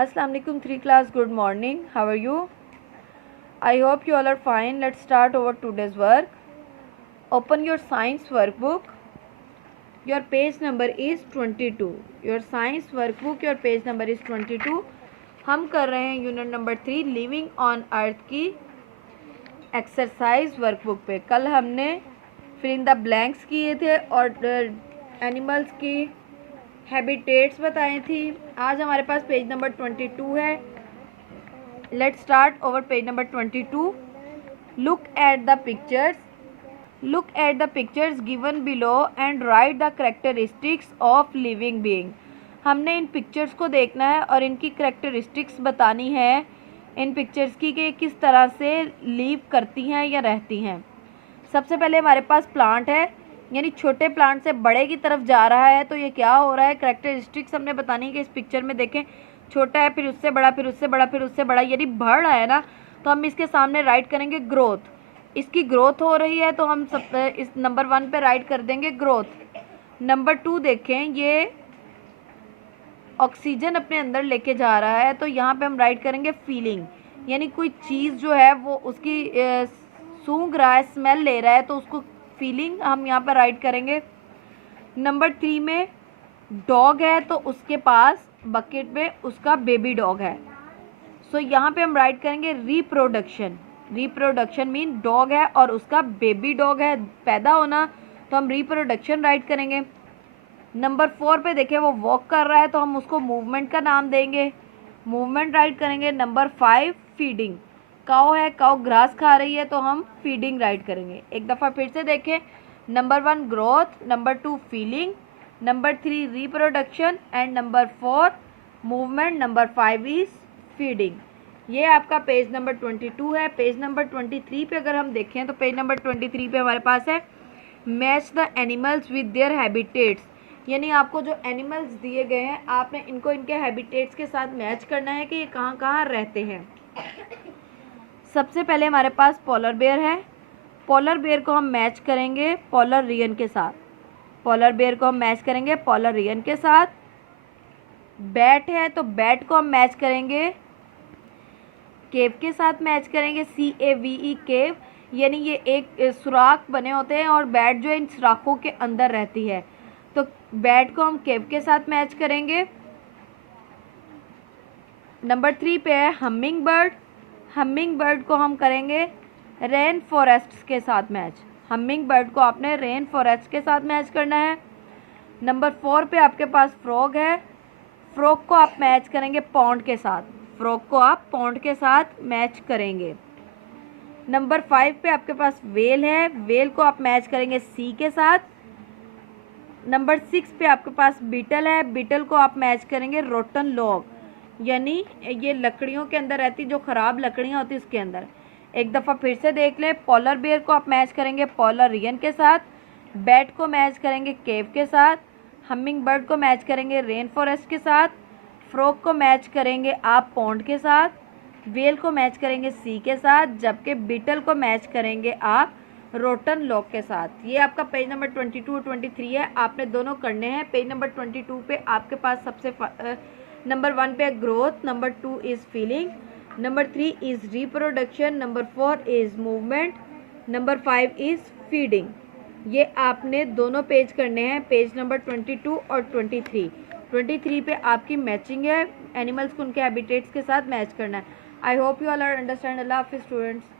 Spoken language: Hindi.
Assalamu alaikum 3 class, good morning. How are you? I hope you all are fine. Let's start our today's work. Open your science workbook. Your page number is 22. Your science workbook, your page number is 22. हम कर रहे हैं unit number 3 living on earth की एक्सरसाइज वर्कबुक पे। कल हमने फिल इन द ब्लैंक्स किए थे और एनिमल्स की हैबिटेट्स बताई थी। आज हमारे पास पेज नंबर 22 है। Let's start over page number 22। Look at the pictures given below and right the characteristics of living being. हमने इन पिक्चर्स को देखना है और इनकी कैरेक्टरिस्टिक्स बतानी है इन पिक्चर्स की कि किस तरह से लीव करती हैं या रहती हैं। सबसे पहले हमारे पास प्लांट है, यानी छोटे प्लांट से बड़े की तरफ जा रहा है। तो ये क्या हो रहा है, कैरेक्टरिस्टिक्स हमने बतानी है कि इस पिक्चर में देखें छोटा है, फिर उससे बड़ा, फिर उससे बड़ा, फिर उससे बड़ा, यानी बढ़ रहा है ना। तो हम इसके सामने राइट करेंगे ग्रोथ। इसकी ग्रोथ हो रही है तो हम सब इस नंबर 1 पे राइट कर देंगे ग्रोथ। नंबर 2 देखें, ये ऑक्सीजन अपने अंदर लेके जा रहा है तो यहाँ पे हम राइट करेंगे फीलिंग, यानी कोई चीज़ जो है वो उसकी सूंघ रहा है, स्मेल ले रहा है, तो उसको फीलिंग हम यहाँ पर राइट करेंगे। नंबर 3 में डॉग है तो उसके पास बकेट में उसका बेबी डॉग है। सो यहाँ पे हम राइट करेंगे रिप्रोडक्शन मीन डॉग है और उसका बेबी डॉग है, पैदा होना, तो हम रिप्रोडक्शन राइट करेंगे। नंबर 4 पे देखें वो वॉक कर रहा है तो हम उसको मूवमेंट का नाम देंगे, मूवमेंट राइट करेंगे। नंबर 5 फीडिंग, काऊ है, काऊ ग्रास खा रही है तो हम फीडिंग राइट करेंगे। एक दफ़ा फिर से देखें, number 1 growth, number 2 feeling, number 3 reproduction and number 4 movement, number 5 is feeding. ये आपका पेज नंबर 22 है। पेज नंबर 23 पे अगर हम देखें तो पेज नंबर 23 पे हमारे पास है match the animals with their habitats, यानी आपको जो एनिमल्स दिए गए हैं आपने इनको इनके हैबिटेट्स के साथ मैच करना है कि ये कहाँ कहाँ रहते हैं। सबसे पहले हमारे पास पोलर बेयर है। पोलर बेयर को हम मैच करेंगे पोलर रियन के साथ। पोलर बेयर को हम मैच करेंगे पोलर रियन के साथ। बैट है तो बैट को हम मैच करेंगे केव के साथ, मैच करेंगे CAVE केव, यानी ये एक सुराख बने होते हैं और बैट जो है इन सुराखों के अंदर रहती है, तो बैट को हम केव के साथ मैच करेंगे। नंबर 3 पे है हमिंग बर्ड। हमिंग बर्ड को हम करेंगे रेन फॉरेस्ट के साथ मैच। हमिंग बर्ड को आपने रेन फॉरेस्ट के साथ मैच करना है। नंबर 4 पे आपके पास फ्रॉग है। फ्रॉग को आप मैच करेंगे पॉन्ड के साथ। फ्रॉग को आप पॉन्ड के साथ मैच करेंगे। नंबर 5 पे आपके पास वेल है। वेल को आप मैच करेंगे सी के साथ। नंबर 6 पे आपके पास बीटल है। बीटल को आप मैच करेंगे रोटन लॉग, यानी ये लकड़ियों के अंदर रहती, जो ख़राब लकड़ियाँ होती उसके अंदर। एक दफ़ा फिर से देख ले, पोलर बेयर को आप मैच करेंगे पोलर रियन के साथ। बैट को मैच करेंगे केव के साथ। हमिंग बर्ड को मैच करेंगे रेन फॉरेस्ट के साथ। फ्रॉग को मैच करेंगे आप पॉन्ड के साथ। वेल को मैच करेंगे सी के साथ, जबकि बीटल को मैच करेंगे आप रोटन लॉग के साथ। ये आपका पेज नंबर 22 और 23 है, आपने दोनों करने हैं। पेज नंबर 22 पे आपके पास सबसे नंबर 1 पे growth, number 2 is feeling, number 3 is reproduction, number 4 is movement, number 5 is feeding. ये आपने दोनों पेज करने हैं, पेज नंबर 22 और 23। 23 पे आपकी मैचिंग है, एनिमल्स को उनके हैबिटेट्स के साथ मैच करना है। I hope you all are understand. अल्लाह हाफिज़ स्टूडेंट्स।